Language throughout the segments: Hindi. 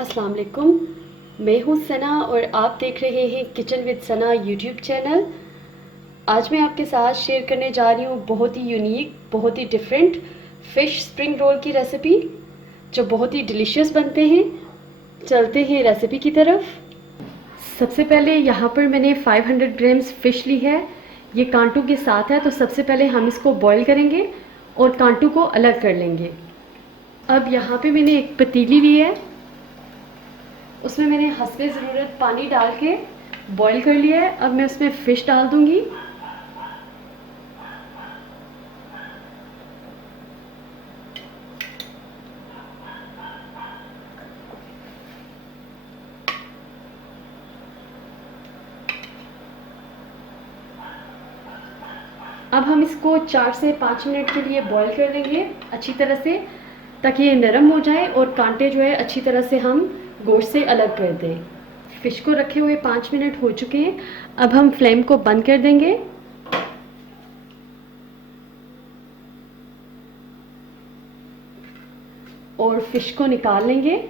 अस्सलाम वालेकुम। मैं हूँ सना और आप देख रहे हैं kitchen with Sana YouTube channel. आज मैं आपके साथ शेयर करने जा रही हूँ बहुत ही यूनिक, बहुत ही डिफरेंट फ़िश स्प्रिंग रोल की रेसिपी जो बहुत ही डिलीशियस बनते हैं। चलते हैं रेसिपी की तरफ। सबसे पहले यहाँ पर मैंने 500 ग्राम्स फ़िश ली है। ये कांटों के साथ है, तो सबसे पहले हम इसको बॉईल करेंगे और कांटों को अलग कर लेंगे। अब यहाँ पे मैंने एक पतीली ली है, उसमें मैंने हस्बे ज़रूरत पानी डाल के बॉईल कर लिया है। अब मैं उसमें फ़िश डाल दूँगी। अब हम इसको 4 से 5 मिनट के लिए बॉईल कर लेंगे अच्छी तरह से, ताकि ये नरम हो जाए और कांटे जो है अच्छी तरह से हम गोश्त से अलग कर दें। फ़िश को रखे हुए 5 मिनट हो चुके हैं। अब हम फ्लेम को बंद कर देंगे और फ़िश को निकाल लेंगे।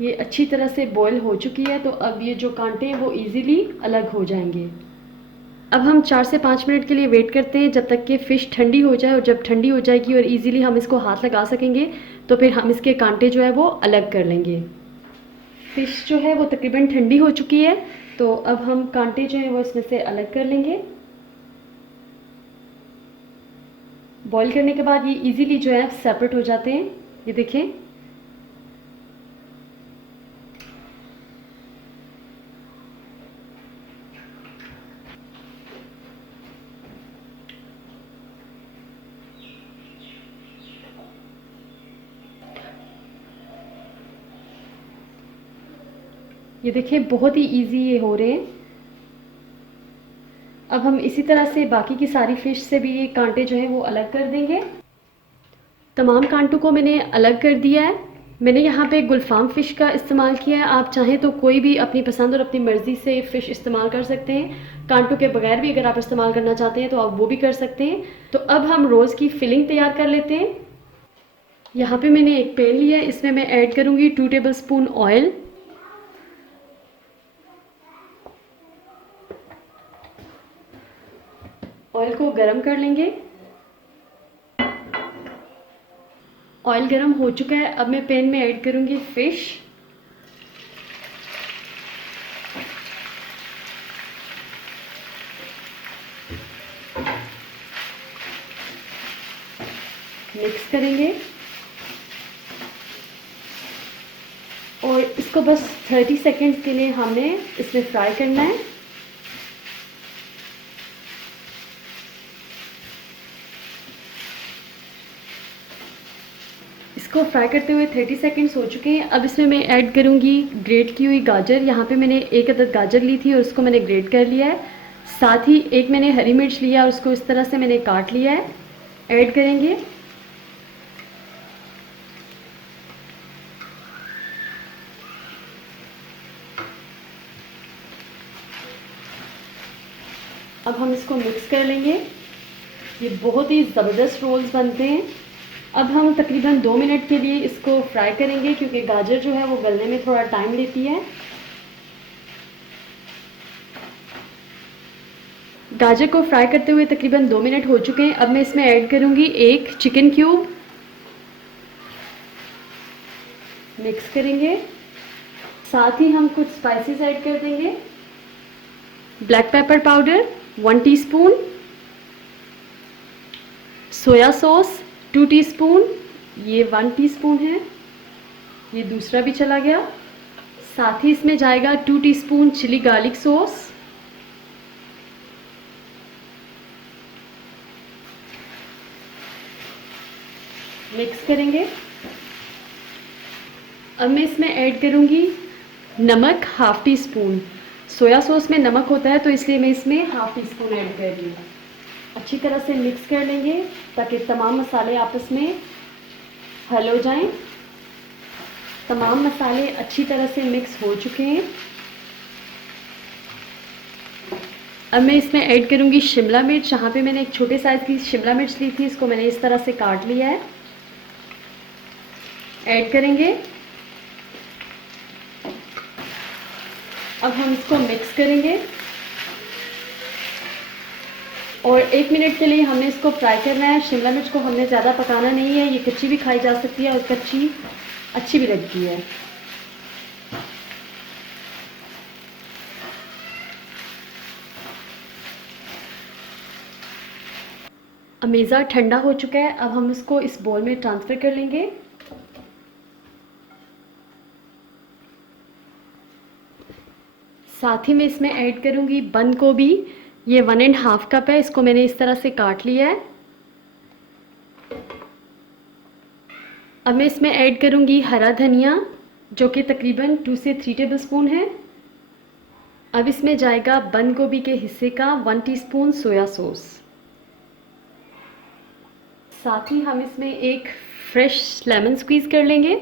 ये अच्छी तरह से बॉईल हो चुकी है, तो अब ये जो कांटे हैं वो इजीली अलग हो जाएंगे। अब हम 4 से 5 मिनट के लिए वेट करते हैं जब तक कि फ़िश ठंडी हो जाए, और जब ठंडी हो जाएगी और इजीली हम इसको हाथ लगा सकेंगे तो फिर हम इसके कांटे जो है वो अलग कर लेंगे। फ़िश जो है वो तकरीबन ठंडी हो चुकी है, तो अब हम कांटे जो हैं वो इसमें से अलग कर लेंगे। बॉईल करने के बाद ये इजीली जो है सेपरेट हो जाते हैं। ये देखें। ये देखिए बहुत ही इजी ये हो रहे हैं। अब हम इसी तरह से बाकी की सारी फ़िश से भी ये कांटे जो हैं वो अलग कर देंगे। तमाम कांटों को मैंने अलग कर दिया है। मैंने यहाँ पे गुलफाम फ़िश का इस्तेमाल किया है। आप चाहें तो कोई भी अपनी पसंद और अपनी मर्ज़ी से फ़िश इस्तेमाल कर सकते हैं। कांटों के बगैर भी अगर आप इस्तेमाल करना चाहते हैं तो आप वो भी कर सकते हैं। तो अब हम रोज़ की फिलिंग तैयार कर लेते हैं। यहाँ पे मैंने एक पैन लिया है, इसमें मैं ऐड करूँगी 2 टेबल स्पून ऑयल। ऑयल को गरम कर लेंगे। ऑयल गरम हो चुका है। अब मैं पैन में ऐड करूँगी फ़िश। मिक्स करेंगे और इसको बस 30 सेकेंड्स के लिए हमने इसमें फ्राई करना है। इसको फ्राई करते हुए 30 सेकेंड्स हो चुके हैं। अब इसमें मैं ऐड करूँगी ग्रेट की हुई गाजर। यहाँ पे मैंने एक अदद गाजर ली थी और उसको मैंने ग्रेट कर लिया है। साथ ही एक मैंने हरी मिर्च लिया और उसको इस तरह से मैंने काट लिया है। ऐड करेंगे। अब हम इसको मिक्स कर लेंगे। ये बहुत ही ज़बरदस्त रोल्स बनते हैं। अब हम तकरीबन 2 मिनट के लिए इसको फ्राई करेंगे, क्योंकि गाजर जो है वो गलने में थोड़ा टाइम लेती है। गाजर को फ्राई करते हुए तकरीबन 2 मिनट हो चुके हैं। अब मैं इसमें ऐड करूँगी एक चिकन क्यूब। मिक्स करेंगे। साथ ही हम कुछ स्पाइसेस ऐड कर देंगे। Black pepper powder 1 teaspoon, soya sauce 2 teaspoon, ये 1 टीस्पून है, ये दूसरा भी चला गया। साथ ही इसमें जाएगा 2 teaspoon chilli garlic sauce. Mix करेंगे। अब मैं इसमें ऐड करूँगी नमक 1/2 टीस्पून। सोया सॉस में नमक होता है, तो इसलिए मैं इसमें 1/2 टीस्पून ऐड कर रही हूँ। अच्छी तरह से मिक्स कर लेंगे ताकि तमाम मसाले आपस में हल हो जाएं। तमाम मसाले अच्छी तरह से मिक्स हो चुके हैं। अब मैं इसमें ऐड करूँगी शिमला मिर्च। यहाँ पे मैंने एक छोटे साइज़ की शिमला मिर्च ली थी, इसको मैंने इस तरह से काट लिया है। ऐड करेंगे। अब हम इसको मिक्स करेंगे और 1 मिनट के लिए हमने इसको फ्राई करना है। शिमला मिर्च को हमने ज़्यादा पकाना नहीं है, ये कच्ची भी खाई जा सकती है और कच्ची अच्छी भी लगती है। अमेज़ा ठंडा हो चुका है, अब हम इसको इस बॉल में ट्रांसफ़र कर लेंगे। साथ ही मैं इसमें ऐड करूँगी बंद गोभी। ये 1.5 कप है, इसको मैंने इस तरह से काट लिया है। अब मैं इसमें ऐड करूँगी हरा धनिया, जो कि तकरीबन 2 से 3 टेबलस्पून है। अब इसमें जाएगा बंद गोभी के हिस्से का 1 टीस्पून सोया सॉस। साथ ही हम इसमें एक फ्रेश लेमन स्क्वीज़ कर लेंगे।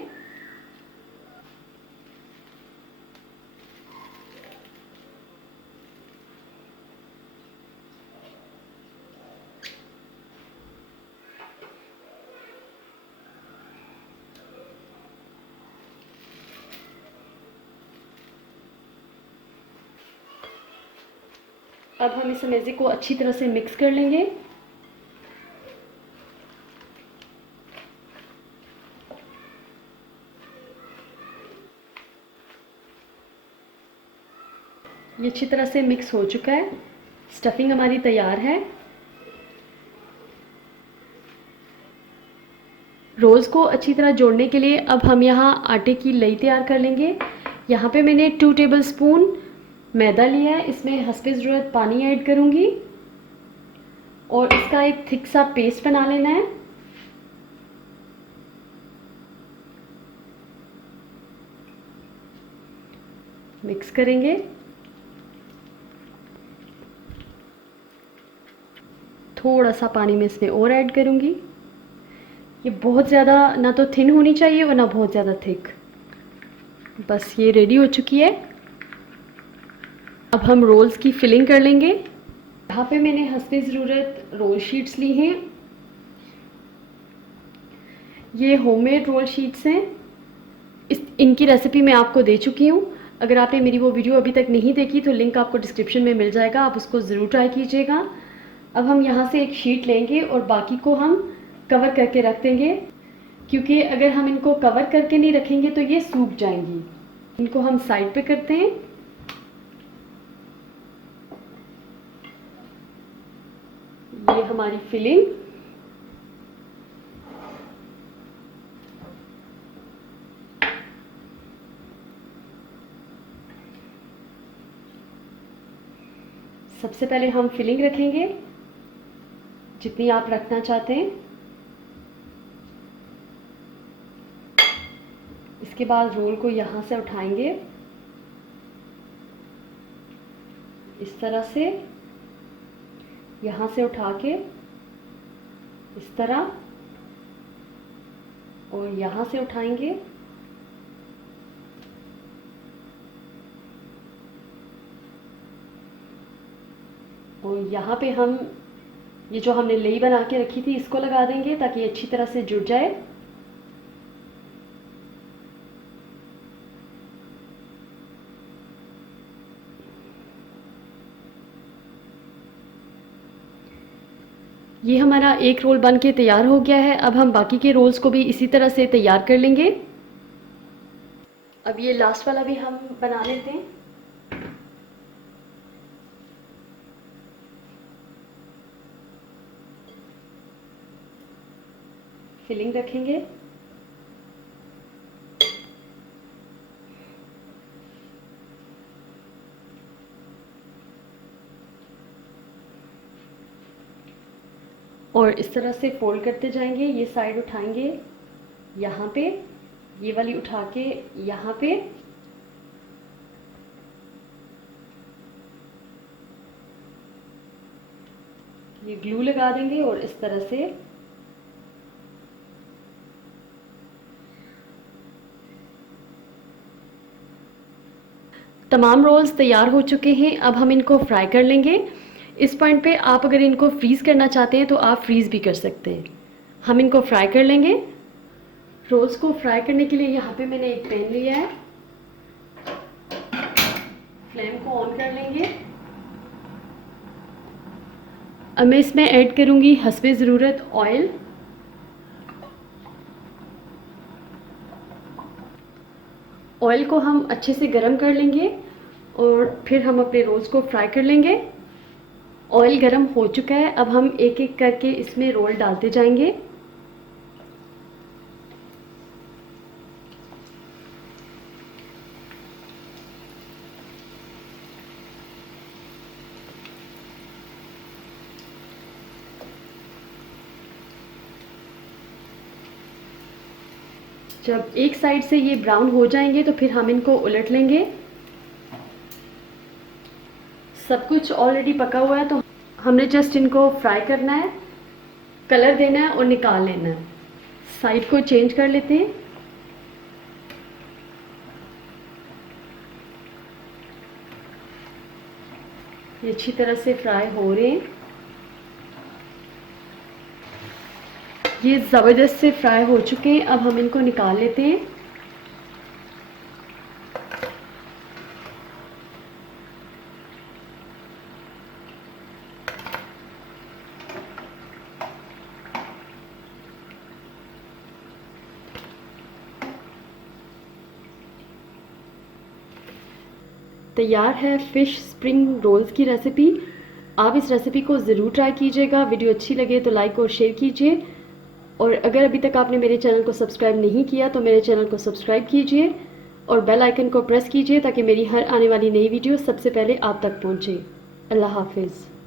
अब हम इस अमेज़े को अच्छी तरह से मिक्स कर लेंगे। ये अच्छी तरह से मिक्स हो चुका है, स्टफिंग हमारी तैयार है। रोल्स को अच्छी तरह जोड़ने के लिए अब हम यहाँ आटे की लई तैयार कर लेंगे। यहाँ पे मैंने 2 टेबलस्पून मैदा लिया है, इसमें हस्बे ज़रूरत पानी ऐड करूँगी और इसका एक थिक सा पेस्ट बना लेना है। मिक्स करेंगे। थोड़ा सा पानी मैं इसमें और ऐड करूँगी। ये बहुत ज़्यादा ना तो थिन होनी चाहिए और ना बहुत ज़्यादा थिक। बस ये रेडी हो चुकी है। अब हम रोल्स की फिलिंग कर लेंगे। यहाँ पे मैंने हस्बे ज़रूरत रोल शीट्स ली हैं। ये होममेड रोल शीट्स हैं। इनकी रेसिपी मैं आपको दे चुकी हूँ। अगर आपने मेरी वो वीडियो अभी तक नहीं देखी तो लिंक आपको डिस्क्रिप्शन में मिल जाएगा, आप उसको ज़रूर ट्राई कीजिएगा। अब हम यहाँ से एक शीट लेंगे और बाकी को हम कवर करके रख देंगे, क्योंकि अगर हम इनको कवर करके नहीं रखेंगे तो ये सूख जाएंगी। इनको हम साइड पे करते हैं। ये हमारी फिलिंग। सबसे पहले हम फिलिंग रखेंगे जितनी आप रखना चाहते हैं। इसके बाद रोल को यहाँ से उठाएंगे इस तरह से, यहाँ से उठा के इस तरह और यहाँ से उठाएंगे और यहाँ पे हम ये जो हमने लेई बना के रखी थी इसको लगा देंगे ताकि अच्छी तरह से जुड़ जाए। ये हमारा एक रोल बन के तैयार हो गया है। अब हम बाकी के रोल्स को भी इसी तरह से तैयार कर लेंगे। अब ये लास्ट वाला भी हम बना लेते हैं। फिलिंग रखेंगे। और इस तरह से फोल्ड करते जाएंगे। ये साइड उठाएंगे यहाँ पे, ये वाली उठा के यहाँ पे, ये ग्लू लगा देंगे और इस तरह से तमाम रोल्स तैयार हो चुके हैं। अब हम इनको फ्राई कर लेंगे। इस पॉइंट पे आप अगर इनको फ्रीज़ करना चाहते हैं तो आप फ्रीज़ भी कर सकते हैं। हम इनको फ्राई कर लेंगे। रोल्स को फ्राई करने के लिए यहाँ पे मैंने एक पैन लिया है। फ्लेम को ऑन कर लेंगे। अब मैं इसमें ऐड करूँगी हस्बे ज़रूरत ऑयल। ऑयल को हम अच्छे से गरम कर लेंगे और फिर हम अपने रोल्स को फ्राई कर लेंगे। ऑयल गरम हो चुका है, अब हम एक एक करके इसमें रोल डालते जाएंगे। जब एक साइड से ये ब्राउन हो जाएंगे तो फिर हम इनको उलट लेंगे। सब कुछ ऑलरेडी पका हुआ है तो हमने जस्ट इनको फ्राई करना है, कलर देना है और निकाल लेना है। साइड को चेंज कर लेते हैं। ये अच्छी तरह से फ्राई हो रहे हैं। ये ज़बरदस्त से फ्राई हो चुके हैं, अब हम इनको निकाल लेते हैं। तैयार है फ़िश स्प्रिंग रोल्स की रेसिपी। आप इस रेसिपी को ज़रूर ट्राई कीजिएगा। वीडियो अच्छी लगे तो लाइक और शेयर कीजिए, और अगर अभी तक आपने मेरे चैनल को सब्सक्राइब नहीं किया तो मेरे चैनल को सब्सक्राइब कीजिए और बेल आइकन को प्रेस कीजिए ताकि मेरी हर आने वाली नई वीडियो सबसे पहले आप तक पहुंचे। अल्लाह हाफिज़।